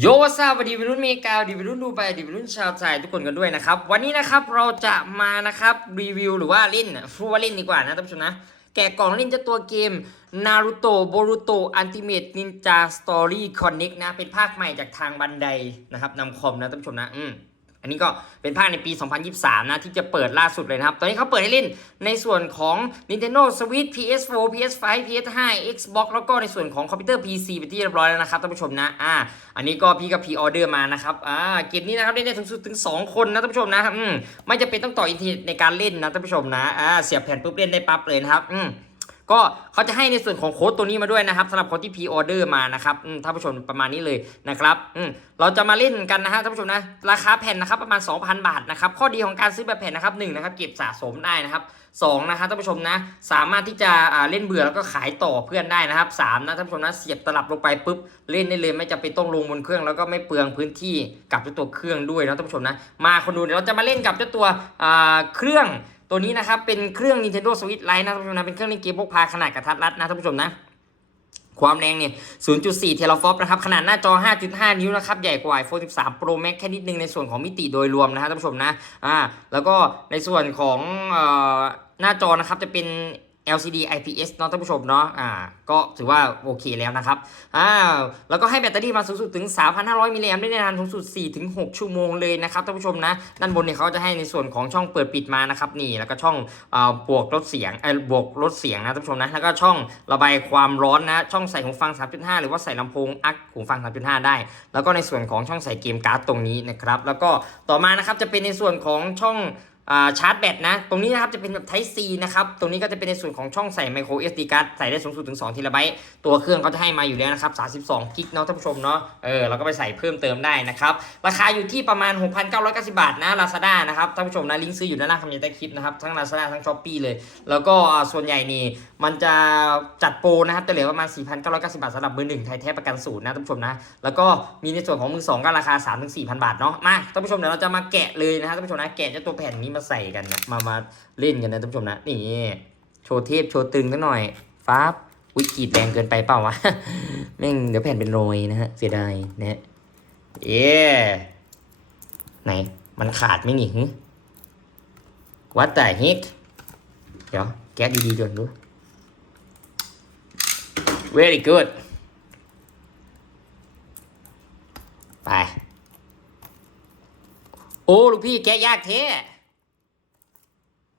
โยวัสดีวัยรุ่นเมกาดีวัยรุ่นดูไปดีวัยรุ่นชาวไทยทุกคนกันด้วยนะครับ วันนี้นะครับเราจะมานะครับรีวิวหรือว่าเล่นฟูว่าเล่นดีกว่านะท่านผู้ชมนะ แกะกล่องเล่นจะตัวเกม Naruto Boruto Ultimate Ninja Story Connect นะ เป็นภาคใหม่จากทางบันไดนะครับนำคอมนะท่านผู้ชมนะ อืม อันนี้ก็เป็นภาคในปี 2023 นะ ที่จะเปิดล่าสุดเลยนะครับ ตอนนี้เขาเปิดให้เล่นในส่วนของ Nintendo Switch PS4 PS5 PS5 Xbox แล้วก็ในส่วนของคอมพิวเตอร์ PC ไปที่เรียบร้อยแล้วนะครับท่านผู้ชมนะอ่าอันนี้ก็พี่ก็พรีออเดอร์มานะครับอ่าเกมนี้นะครับเล่นได้ถึงสุดถึง 2 คนนะท่านผู้ชมนะอืมไม่จะเป็นต้องต่ออินเทอร์เน็ตในการเล่นนะท่านผู้ชมนะอ่าเสียบแผ่นปุ๊บเล่นได้ปั๊บเลยนะครับอืม ก็เขาจะให้ในส่วนของโค้ดตัวนี้มาด้วยนะครับสำหรับคนที่พีออเดอร์มานะครับท่านผู้ชมประมาณนี้เลยนะครับเราจะมาเล่นกันนะฮะท่านผู้ชมนะราคาแผ่นนะครับประมาณ 2,000 บาทนะครับข้อดีของการซื้อแบบแผ่นนะครับหนึ่งนะครับเก็บสะสมได้นะครับสองนะครับท่านผู้ชมนะสามารถที่จะเล่นเบื่อแล้วก็ขายต่อเพื่อนได้นะครับสามนะท่านผู้ชมนะเสียบตลับลงไปปุ๊บเล่นได้เลยไม่จำเป็นต้องลงบนเครื่องแล้วก็ไม่เปลืองพื้นที่กับเจ้าตัวเครื่องด้วยนะท่านผู้ชมนะมาคนดูเดี๋ยวเราจะมาเล่นกับเจ้าตัวเครื่อง ตัวนี้นะครับเป็นเครื่อง Nintendo Switch Lite นะท่านผู้ชมนะเป็นเครื่องเล่นเกมพกพาขนาดกระทัดรัดนะท่านผู้ชมนะความแรงเนี่ย 0.4 เทราฟอปนะครับ ขนาดหน้าจอ 5.5 นิ้วนะครับ ใหญ่กว่า iPhone 13 Pro Max แค่นิดนึงในส่วนของมิติโดยรวมนะฮะท่านผู้ชมนะ อ่า แล้วก็ในส่วนของออหน้าจอนะครับจะเป็น LCD IPS เนาะท่านผู้ชมเนาะอ่าก็ถือว่าโอเคแล้วนะครับอ่าแล้วก็ให้แบตเตอรี่มาสูงสุดถึง 3,500 มิลลิแอมป์ได้นานสูงสุด 4-6 ชั่วโมงเลยนะครับท่านผู้ชมนะด้านบนเนี่ยเขาจะให้ในส่วนของช่องเปิดปิดมานะครับนี่แล้วก็ช่องอ่าบวกลดเสียงเออบวกลดเสียงนะท่านผู้ชมนะแล้วก็ช่องระบายความร้อนนะช่องใส่หูฟัง 3.5 หรือว่าใส่ลำโพงอักหูฟัง 3.5 ได้ แล้วก็ในส่วนของช่องใส่เกมการ์ดตรงนี้นะครับแล้วก็ต่อมานะครับจะเป็นในส่วนของช่อง ชาร์จแบตนะ ตรงนี้นะครับจะเป็นแบบ Type C นะครับ ตรงนี้ก็จะเป็นในส่วนของช่องใส่ micro SD card ใส่ได้สูงสุดถึง2 t b ตัวเครื่องเขาจะให้มาอยู่แล้วนะครับ 32 กิกเนาะท่านผู้ชมเนาะ เออเราก็ไปใส่เพิ่มเติมได้นะครับ ราคาอยู่ที่ประมาณ 6,990 บาทนะ Lazada นะครับท่านผู้ชมนะ ลิงก์ซื้ออยู่ด้านล่างคำนี้ใต้คลิปนะครับ ทั้ง Lazada ทั้ง Shopee เลย แล้วก็ส่วนใหญ่นี่มันจะจัดโปรนะครับจะเหลือประมาณ 4,990 บาทสำหรับมือหนึ่งไทยแท้ประกันศูนย์นะท่านผู้ชมนะ แล้วก็มีในส่วนของมือสองก็ราคา 3-4,000 บาทเนาะ มาท่านผู้ชมเดี๋ยวเราจะมาแกะเลยนะครับท่านผู้ชมนะแกะเจ้าตัวแผ่นนี้มาใส่กันนะมามาเล่นกันนะท่านผู้ชมนะนี่โชว์เทพโชว์ตึงสักหน่อยฟ้าบวิกรีดแรงเกินไปเปล่าวะแม่งเดี๋ยวแผ่นเป็นโรยนะฮะเสียดายนะฮะเย้ไหน มันขาดไหมนี่หึวัดแต่ฮิกเดี๋ยว แก๊สดีๆจนดู very good ไป โอ้ ลูกพี่แกะยากเท่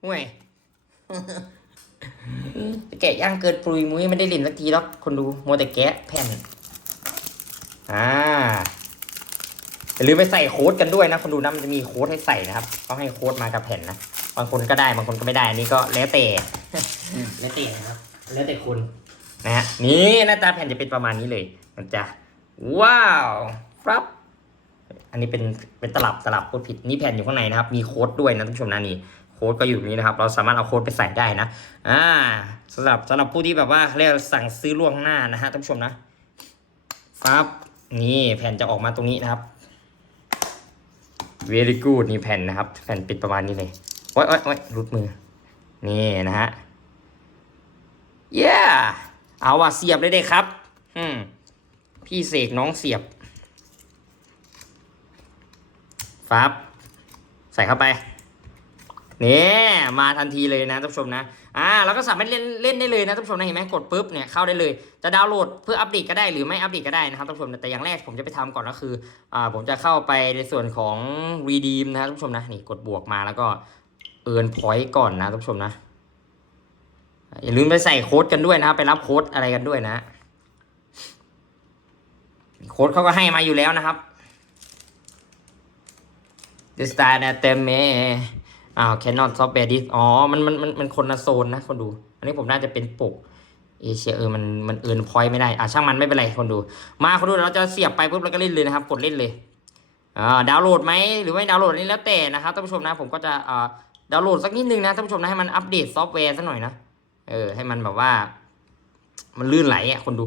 ห่วยแกะย่างเกินปุยมุ้ยไม่ได้เล่นสักทีหรอกคนดูมัวแต่แกะแผ่น อ่าอย่าลืมไปใส่โค้ดกันด้วยนะคนดูนะมันจะมีโค้ดให้ใส่นะครับต้องให้โค้ดมากับแผ่นนะบางคนก็ได้บางคนก็ไม่ได้อันนี้ก็แล้วแต่แล้วแต่นะครับ แล้วแต่คุณนะฮะนี่หน้าตาแผ่นจะเป็นประมาณนี้เลยมันจะว้าวครับ อันนี้เป็นเป็นตลับตลับพูดผิดนี่แผ่นอยู่ข้างในนะครับ มีโค้ดด้วยนะท่านผู้ชมนะนี่โค้ดก็อยู่ตรงนี้นะครับ เราสามารถเอาโค้ดไปใส่ได้นะ อ่าสำหรับสำหรับผู้ที่แบบว่าเรียกสั่งซื้อล่วงหน้านะฮะท่านผู้ชมนะฟับนี่แผ่นจะออกมาตรงนี้นะครับ very good นี่แผ่นนะครับ แผ่นปิดประมาณนี้เลยโอ๊ยโอ๊ยโอ๊ยรุดมือ นี่นะฮะ yeah เอาว่ะเสียบเลยเด้ครับ อืม พี่เสกน้องเสียบฟับ ใส่เข้าไป นี่มาทันทีเลยนะท่านผู้ชมนะอ่าเราก็สามารถเล่นเล่นได้เลยนะท่านผู้ชมนะเห็นไหมกดปุ๊บเนี่ยเข้าได้เลย จะดาวน์โหลดเพื่ออัปเดตก็ได้หรือไม่อัปเดตก็ได้นะครับท่านผู้ชมแต่อย่างแรกผมจะไปทำก่อนก็คืออ่าผมจะเข้าไปในส่วนของ redeem นะครับท่านผู้ชมนะนี่กดบวกมาแล้วก็ earn point ก่อนนะท่านผู้ชมนะอย่าลืมไปใส่โค้ดกันด้วยนะครับไปรับโค้ดอะไรกันด้วยนะโค้ดเขาก็ให้มาอยู่แล้วนะครับ The Star นะเต็มเม อ้าว Canon Software Disk อ๋อ มันมันมันมันคนละโซนนะคนดู อันนี้ผมน่าจะเป็นปกเอเชียเออมันมันเอินพอยต์ไม่ได้ อะช่างมันไม่เป็นไรคนดู มาคนดูเราจะเสียบไปปุ๊บแล้วก็เล่นเลยนะครับ กดเล่นเลยอ่าดาวน์โหลดไหมหรือไม่ดาวน์โหลดนี่แล้วแต่นะครับท่านผู้ชมนะผมก็จะอ่าดาวน์โหลดสักนิดนึงนะท่านผู้ชมนะให้มันอัปเดตซอฟต์แวร์สักหน่อยนะเออให้มันแบบว่า มันลื่นไหลอะคนดู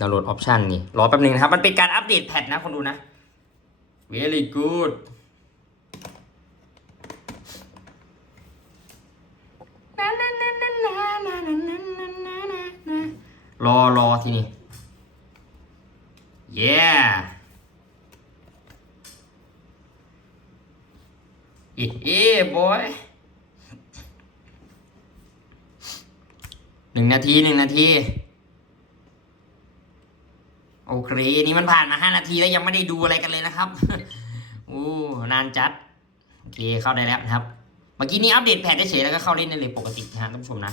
ดาวน์โหลดออปชันนี่รอแป๊บนึงนะครับ มันเป็นการอัปเดตแพทนะคนดูนะ very good รอรอทีนี้ yeah เอ๊ะเอ๊ะบอยหนึ่งนาทีหนึ่งนาที โอเค นี่มันผ่านมาห้านาทีแล้วยังไม่ได้ดูอะไรกันเลยนะครับโอ้นานจัด โอเคเข้าได้แล้วนะครับ เมื่อกี้นี้อัปเดตแพทเฉยๆแล้วก็เข้าเล่นได้เลยปกตินะฮะท่านผู้ชมนะ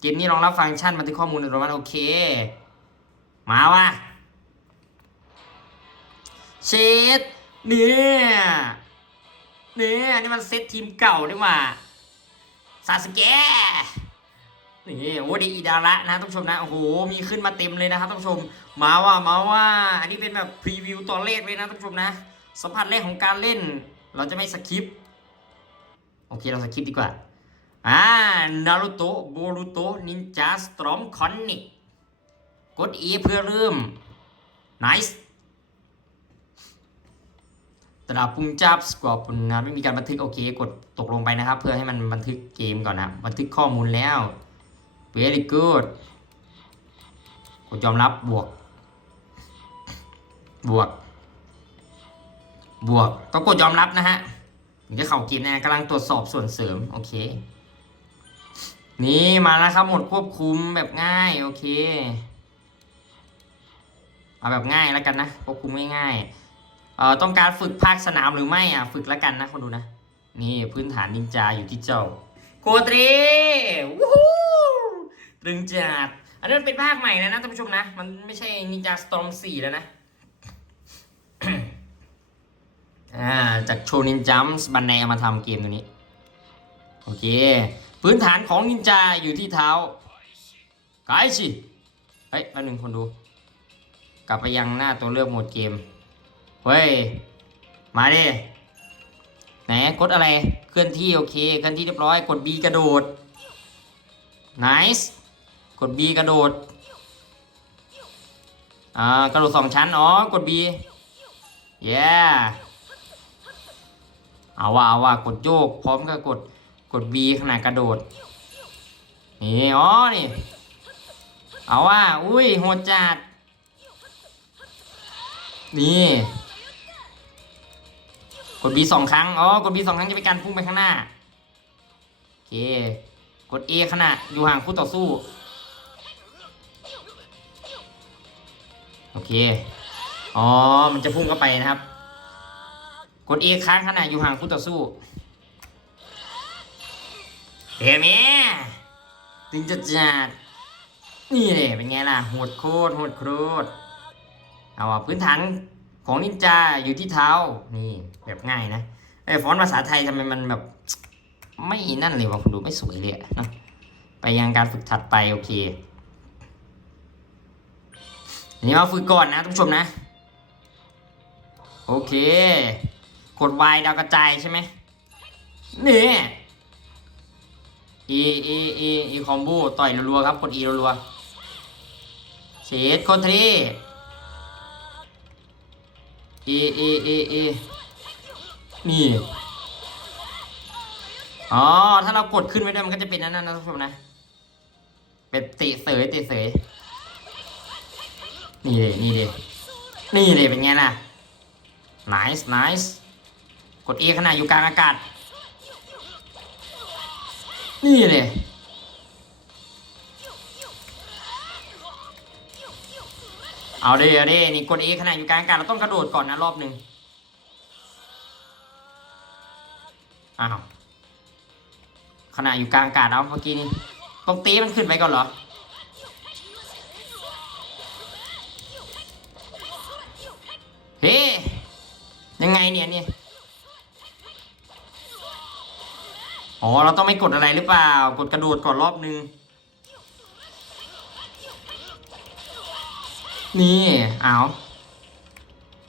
เกมนี้รองรับฟังก์ชันบันทึกข้อมูลอัตโนมัติโอเค มาว่ะเชดเนี่ยเนี่ยนี่มันเซตทีมเก่านี่หว่าซาสเกะนี่โอ้ดีอีดาระนะท่านผู้ชมนะโอ้โหมีขึ้นมาเต็มเลยนะครับท่านผู้ชม มาว่ามาว่า อันนี้เป็นแบบพรีวิวตอนแรกเลยนะท่านผู้ชมนะสัมผัสแรกของการเล่น เราจะไม่สคิปโอเคเราสคิปดีกว่า อ่านารูโตะโบรูโตะนินจาสตรอมคอนนิกกด E เพื่อเริ่ม nice ตราปุ่มจับสกอร์ปุ่มนะไม่มีการบันทึกโอเคกดตกลงไปนะครับ เพื่อให้มันบันทึกเกมก่อนนะบันทึกข้อมูลแล้ว very good กดยอมรับบวก บวก บวกก็กดยอมรับนะฮะถึงจะเข้าเกมนะกำลังตรวจสอบส่วนเสริม โอเค นี่มาแล้วครับหมดควบคุมแบบง่าย โอเค เอาแบบง่ายแล้วกันนะควบคุมง่ายๆเอ่อต้องการฝึกภาคสนามหรือไม่อะฝึกแล้วกันนะคนดูนะ นี่พื้นฐานนินจาอยู่ที่เจ้า โคตรีวู้ฮู้ตรึงจัดอันนี้มันเป็นภาคใหม่แล้วนะท่านผู้ชมนะ มันไม่ใช่นินจาสตอม4แล้วนะอ่าจากโชนินจัมส์บันไดเอามาทำเกมตัวนี้ โอเค พื้นฐานของนินจาอยู่ที่เท้าไกชิเฮ้ยแป๊บนึงคนดู กลับไปยังหน้าตัวเลือกโหมดเกม เฮ้ย มาดิไหนกดอะไรเคลื่อนที่โอเคเคลื่อนที่เรียบร้อยกด B กระโดด nice กด B กระโดดอ่ากระโดดสองชั้นอ๋อกด B yeah เอาว่าเอาว่ากดโยกพร้อมกับกด ด B ขนาดกระโดด นี่อ๋อนี่ เอาว่า อุ้ยโหดจัด นี่ กด B สองครั้ง อ๋อ กด B สองครั้งจะเป็นการพุ่งไปข้างหน้า โอเค กด A ขณะอยู่ห่างคู่ต่อสู้ โอเค อ๋อ มันจะพุ่งเข้าไปนะครับ กด A ค้างขณะอยู่ห่างคู่ต่อสู้ เฮ้ยแม่ถึงจะจัดนี่เลยเป็นไงล่ะโหดโคตรโหดโคตรเอาอะพื้นฐานของนินจาอยู่ที่เท้านี่แบบง่ายนะไอ้ฟอนต์ภาษาไทยทำไมมันแบบ ไม่นั่นเลยวะคุณดูไม่สวยเลยนะไปยังการฝึกถัดไปโอเคอันนี้มาฝึกก่อนนะท่านผู้ชมนะ โอเค กด Y ดาวกระจายใช่ไหมนี่ E E E E คอมโบต่อยรัวๆครับกด E รัวๆเชดโคตรเท E E E E นี่อ๋อ ถ้าเรากดขึ้นไปด้วยมันก็จะเป็นนั่นนะท่านนะ เป็นตะเสยตะเสยนี่เลยนี่เลยนี่เลยเป็นไงล่ะ nice nice กด A ขณะอยู่กลางอากาศ นี่เลยเอาเด้เอาเด้นี่กด A ขณะอยู่กลางอากาศเราต้องกระโดดก่อนนะรอบหนึ่งอ้าวขณะอยู่กลางอากาศเอาเมื่อกี้นี่ต้องตีมันขึ้นไปก่อนเหรอเฮ้ยังไงเนี่ยเนี่ย อ๋อ เราต้องไม่กดอะไรหรือเปล่า กดกระโดดก่อนรอบนึง นี่เอา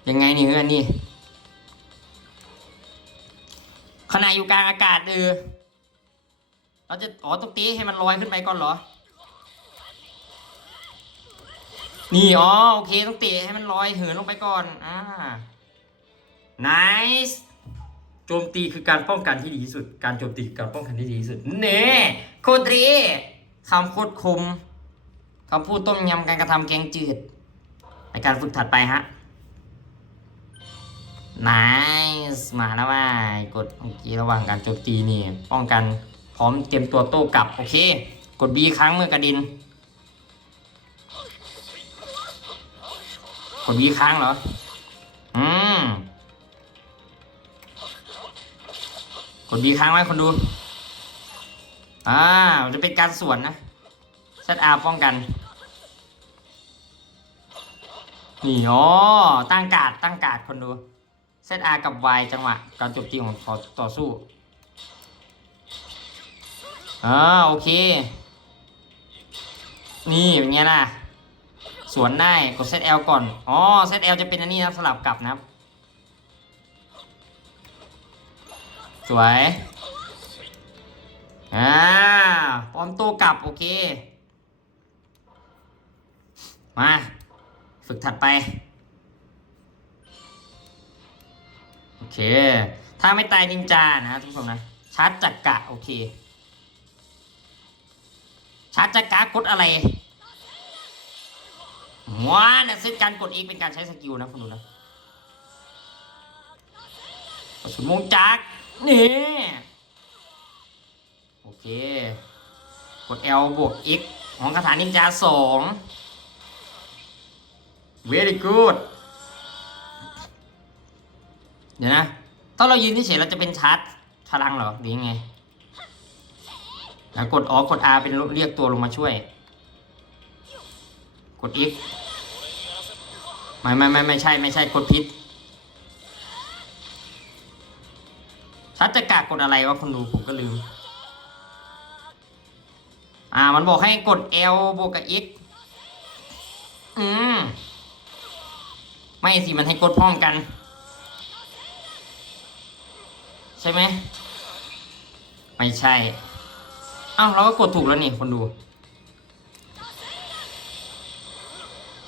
ยังไงนี่เพื่อนนี่ขณะอยู่กลางอากาศเออเราจะ อ๋อต้องตีให้มันลอยขึ้นไปก่อนเหรอ นี่อ๋อโอเคต้องเตะให้มันลอยเหินลงไปก่อน อ่า nice โจมตีคือการป้องกันที่ดีที่สุด การโจมตีคือการป้องกันที่ดีที่สุดเน่โคตรีคำโคตรคมคำพูดต้มยำการกระทำแกงจืดในการฝึกถัดไปฮะ nice มาแล้วว่ากดเมื่อกี้ระหว่างการโจมตีนี่ ป้องกันพร้อมเตรียมตัวโต้กลับ โอเค กด B ครั้งเมื่อกระดิน กด B ครั้งเหรอ กด B ครั้งไว้คนดู อ่า จะเป็นการสวนนะ ZR ป้องกัน นี่อ๋อตั้งการ์ดตั้งการ์ดคนดู ZR กับ Y จังหวะ การจมตีของต่อต่อสู้อ่าโอเค นี่เป็นไงล่ะ สวนได้กด ZL ก่อน อ๋อ ZL จะเป็นอันนี้นะสลับกลับนะครับ สวย อ่าพร้อมโต้กลับ โอเค มา ฝึกถัดไป โอเค ถ้าไม่ตายนินจานะทุกคนนะ ชาร์จจักกะ โอเค ชาร์จจักกะกดอะไรว้านี่ยซึ่งการกด X เป็นการใช้สกิลนะคุณดูนะกระสุนวงจักร นี่โอเค กด L บวก X ของคาถานินจาสอง very good เดี๋ยวนะ ถ้าเรายืนเฉยเราจะเป็นชาร์จพลังเหรอหรือยังไง แล้วกดออกกด R เป็นเรียกตัวลงมาช่วย กด X ไม่ไม่ไม่ไม่ใช่ไม่ใช่กดพิษ ชัดจะกากกดอะไรวะคนดูผมก็ลืม อ่ามันบอกให้กด L บวกกับ X อืม ไม่สิ มันให้กดพร้อมกัน ใช่ไหม ไม่ใช่เอ้าเราก็กดถูกแล้วนี่คนดู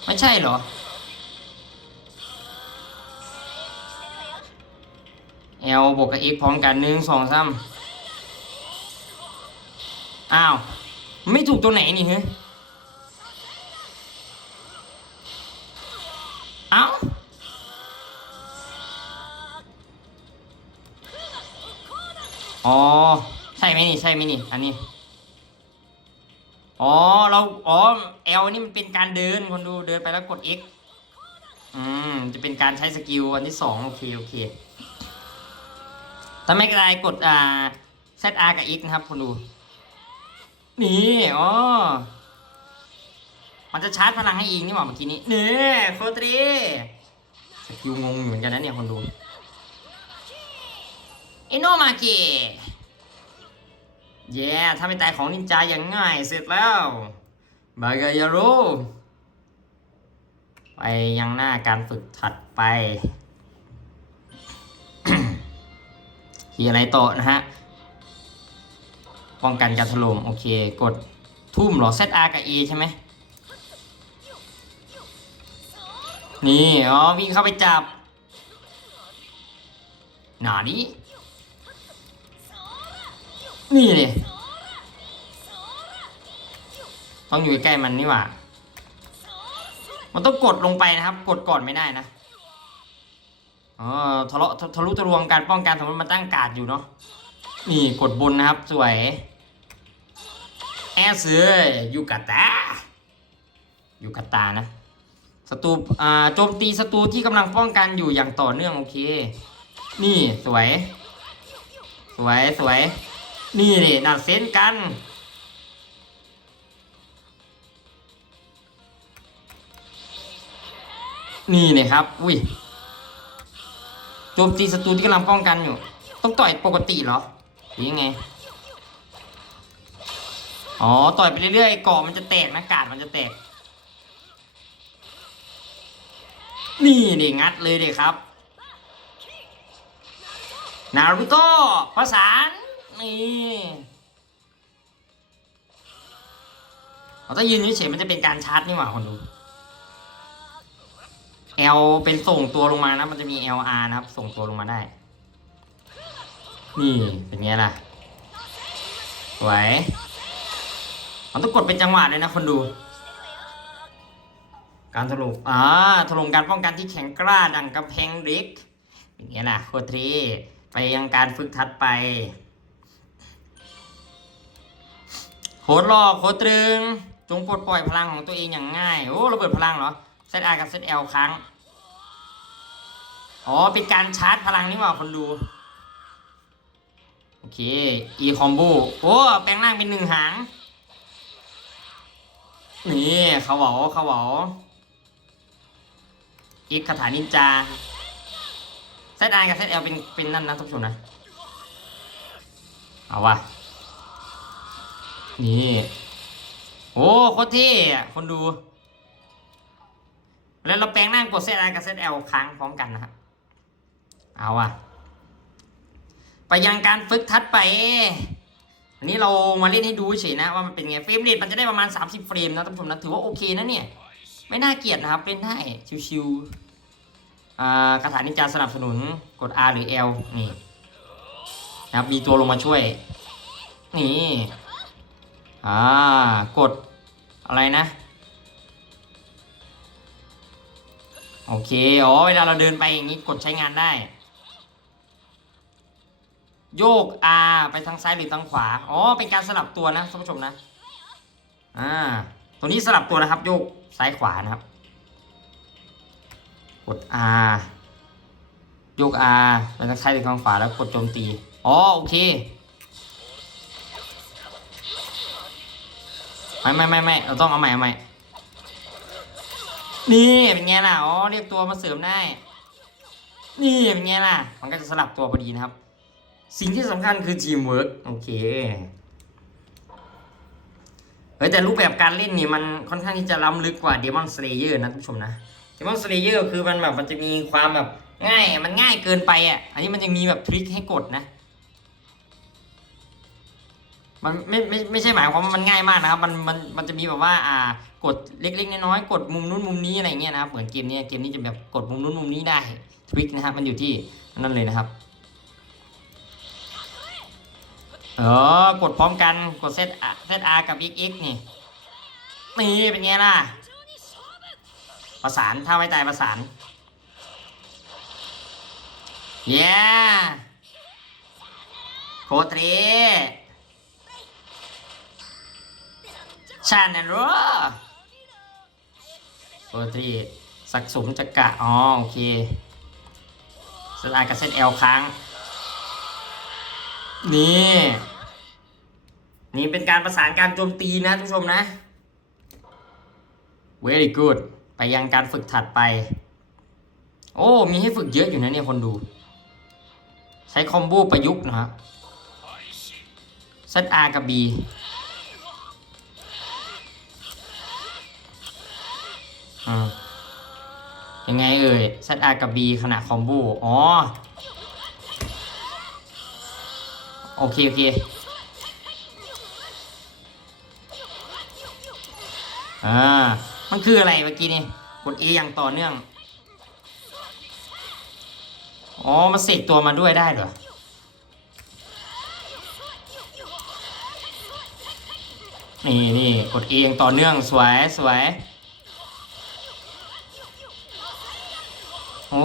ไม่ใช่เหรอ L บวกกับ X พร้อมกันหนึ่งสองสามอ้าว ไม่ถูกตัวไหนนี่เฮ้ยเอ้าอ๋อ ใช่ไหมนี่ ใช่ไหมนี่ อันนี้ อ๋อ เรา อ๋อ L นี่มันเป็นการเดินคนดูเดินไปแล้วกด X อืม จะเป็นการใช้สกิลอันที่สองโอเค โอเค ถ้าไม่กระไรกดอ่า ZR กับ X นะครับคนดู นี่อ๋อมันจะชาร์จพลังให้เองนี่หว่าเมื่อกี้นี้เนี่ยโคตรีสกิลงงเหมือนกันนะเนี่ยคนดูอิโนมาเกะเย้ถ้าไม่ตายของนินจาอย่างง่ายเสร็จแล้วบากายาโรไปยังหน้าการฝึกถัดไป ที่อะไรต่อนะฮะ ป้องกันการถล่ม โอเค กดทุ่มหรอ ZR กับ E ใช่ไหม นี่ อ๋อ วิ่งเข้าไปจับ หนานี้ นี่เลยต้องอยู่ใกล้มันนี่หว่า มันต้องกดลงไปนะครับ กดก่อนไม่ได้นะ อ๋อทะเลาะทะลุทะลวงการป้องกันสมมติมันตั้งการ์ดอยู่เนาะนี่กดบนนะครับสวย แอสเซอยูกาตายูกาตานะศัตรูอ่าโจมตีศัตรูที่กำลังป้องกันอยู่อย่างต่อเนื่องโอเค นี่สวย สวยสวย นี่เลยนัดเซนกันนี่เลยครับ อุ้ย จมตีศัตรูที่กำลังป้องกันอยู่ ต้องต่อยปกติเหรอหรือยังไง อ๋อ ต่อยไปเรื่อยๆกาะมันจะแตกนะกาดมันจะแตก นี่ดิงัดเลยเดิครับ นารูโต้ประสานนี่เราถ้ายืนเฉยๆมันจะเป็นการชาร์จนี่หว่าคนดู L เป็นส่งตัวลงมานะ มันจะมี LR นะครับ ส่งตัวลงมาได้ นี่เป็นไงล่ะสวมันต้องกดเป็นจังหวะเลยนะคนดู การถล่มอ่าถล่มการป้องกันที่แข็งกล้าดังกำแพงเล็กอย่างเงี้ยล่ะโคตรเทไปยังการฝึกทัดไปโคตรหลอกโคตรตรึง จงปลดปล่อยพลังของตัวเองอย่างง่าย โอ้ระเบิดพลังเหรอ เซตอากับเซตเอลครั้งอ๋อ เป็นการชาร์จพลังนี่หว่าคนดู โอเค e combo โอ้ แปลงร่างเป็นหนึ่งหาง นี่เขาบอกเขาบอกอีกคาถานินจาเซตไอกับเซตเอลเป็นเป็นนั่นนะทุกผู้ชมนะ เอาวะนี่ โอ้โคตรเท่คนดู แล้วเราแปลงร่างกดเซตไอกับเซตเอลค้างพร้อมกันนะครับ เอาวะไปยังการฝึกทัดไปอันนี้เรามาเล่นให้ดูเฉยนะว่ามันเป็นไงเฟรมเรทมันจะได้ประมาณ 30 เฟรมนะท่านผู้ชมนะถือว่าโอเคนะเนี่ย ไม่น่าเกลียดนะครับเล่นได้ชิวๆอ่าคาถานิจาสนับสนุนกด R หรือ L นี่นะครับมีตัวลงมาช่วย นี่อ่ากดอะไรนะ โอเค อ๋อ เวลาเราเดินไปอย่างนี้กดใช้งานได้ โยก R ไปทางซ้ายหรือทางขวา อ๋อ เป็นการสลับตัวนะท่านผู้ชมนะ อ่า ตัวนี้สลับตัวนะครับ โยกซ้ายขวานะครับ กด R โยก R ไปทางซ้ายหรือทางขวาแล้วกดโจมตี อ๋อ โอเค ไม่ไม่ไม่ไม่เราต้องเอาใหม่เอาใหม่ นี่เป็นไงล่ะ อ๋อ เรียกตัวมาเสริมได้ นี่เป็นไงล่ะ มันก็จะสลับตัวพอดีนะครับ สิ่งที่สำคัญคือทีมเวิร์กโอเค เฮ้ยแต่รูปแบบการเล่นนี่มันค่อนข้างที่จะล้ำลึกกว่า Demon Slayer นะท่านผู้ชมนะ Demon Slayer คือมันแบบมันจะมีความแบบง่าย มันง่ายเกินไปอะ อันนี้มันยังมีแบบทริคให้กดนะ มันไม่ไม่ไม่ใช่หมายความว่ามันง่ายมากนะครับ มันมันมันจะมีแบบว่าอ่ากดเล็กๆน้อยๆกดมุมนู้นมุมนี้อะไรเงี้ยนะครับเหมือนเกมนี้เกมนี้จะแบบกดมุมนู้นมุมนี้ได้ทริคนะครับมันอยู่ที่นั่นเลยนะครับเออกดพร้อมกันกดเซตเซตอากับ XX นี่นี่เป็นไงล่ะประสานถ้าไม่ตายประสานเย้โคตรเท ชาแนลโคตรเทสักสมจักกะ อ๋อ โอเคเซตอากับเซตเอลค้าง นี่ นี่เป็นการประสานการโจมตีนะทุกชมนะ very good ไปยังการฝึกถัดไป โอ้ มีให้ฝึกเยอะอยู่นะเนี่ยคนดู ใช้คอมโบประยุกต์นะฮะ ZR กับ B อ่า ยังไงเอ่ย ZR กับ B ขณะคอมโบ อ๋อ โอเค โอเค อ่า มันคืออะไรเมื่อกี้นี่กด A อย่างต่อเนื่อง อ๋อมาเสกตัวมาด้วยได้เหรอนี่นี่กด A อย่างต่อเนื่องสวยสวย โอ้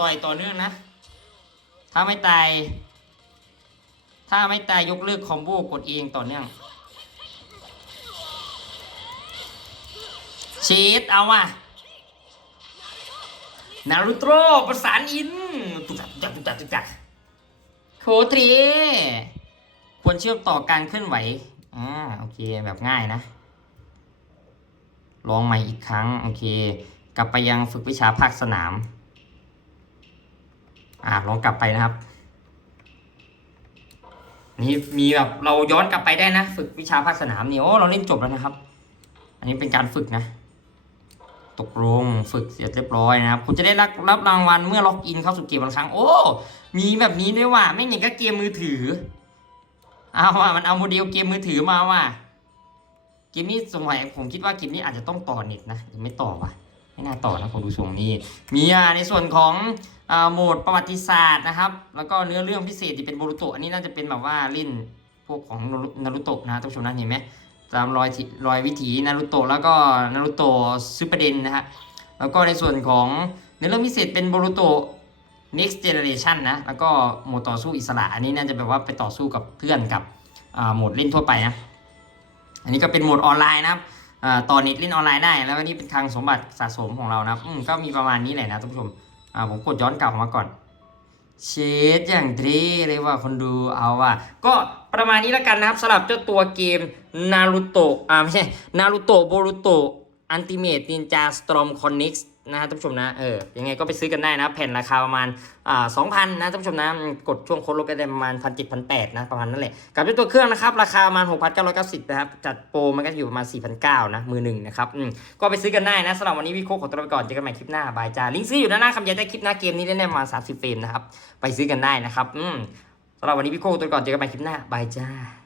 ต่อยต่อเนื่องนะ ถ้าไม่ตาย ถ้าไม่ตายยกเลิกคอมโบกดเองต่อเนื่องชีตเอาว่ะนารูโตะประสานอินตุกจักตุกจักตุกจักตุกจักโคตรีควรเชื่อมต่อการเคลื่อนไหว อ่า โอเค แบบง่ายนะ ลองใหม่อีกครั้ง โอเค กลับไปยังฝึกวิชาภาคสนาม อ่าลองกลับไปนะครับ นี่มีแบบเราย้อนกลับไปได้นะ ฝึกวิชาภาคสนามนี่โอ้เราเล่นจบแล้วนะครับ อันนี้เป็นการฝึกนะ ตกลงฝึกเสร็จเรียบร้อยนะครับ คุณจะได้รับรับรางวัลเมื่อล็อกอินเข้าสู่เกมวันละครั้ง โอ้ มีแบบนี้ด้วยว่ะไม่เหมือนกับเกมมือถือเอาว่ะมันเอาโมเดลเกมมือถือมาว่ะเกมนี้สมัยผมคิดว่าเกมนี้อาจจะต้องต่อเน็ตนะยังไม่ต่อว่ะ ไม่น่าต่อนะผมดูทรงนี้มีอ่าในส่วนของโหมดประวัติศาสตร์นะครับ แล้วก็เนื้อเรื่องพิเศษที่เป็นโบรุโตะอันนี้น่าจะเป็นแบบว่าเล่นพวกของนารุโตะนะท่านผู้ชมนะเห็นไหมตามรอยทิรอยวิถีนารุโตะแล้วก็นารุโตะซูเปอร์เดนนะฮะแล้วก็ในส่วนของเนื้อเรื่องพิเศษเป็นโบรุโตะ next generation นะแล้วก็โหมดต่อสู้อิสระ อันนี้น่าจะแบบว่าไปต่อสู้กับเพื่อนกับโหมดเล่นทั่วไปนะอันนี้ก็เป็นโหมดออนไลน์นะครับ ต่อเน็ตเล่นออนไลน์ได้ แล้วก็นี่เป็นคลังสมบัติสะสมของเรานะครับอืมก็มีประมาณนี้แหละนะท่านผู้ชมอ่าผมกดย้อนกลับมาก่อนเชดอย่างเท่เลยว่าคนดูเอาว่ะก็ประมาณนี้แล้วกันนะครับสำหรับเจ้าตัวเกมนารูโตะอ่าไม่ใช่นารูโตะโบรูโตะอันติเมตนินจาสตรอมคอนนิกส์ นะฮะท่านผู้ชมนะ เออ ยังไงก็ไปซื้อกันได้นะ แผ่นราคาประมาณอ่าสองพันนะท่านผู้ชมนะ กดช่วงโค้ดลดก็ได้ประมาณพันเจ็ดพันแปดนะ ประมาณนั้นแหละ กับเจ้าตัวเครื่องนะครับ ราคาประมาณหกพันเก้าร้อยเก้าสิบนะครับ จัดโปรมันก็อยู่ประมาณสี่พันเก้านะ มือหนึ่งนะครับ อืม ก็ไปซื้อกันได้นะสำหรับวันนี้วิโคขอตัวไปก่อน เจอกันใหม่คลิปหน้า บายจ้า ลิงก์ซื้ออยู่ด้านหน้าคำยันใต้คลิปหน้าเกมนี้ได้แน่ประมาณ30เฟรมนะครับ ไปซื้อกันได้นะครับ อืมสำหรับวันนี้พี่โคขอตัวไปก่อน เจอกันใหม่คลิปหน้า บายจ้า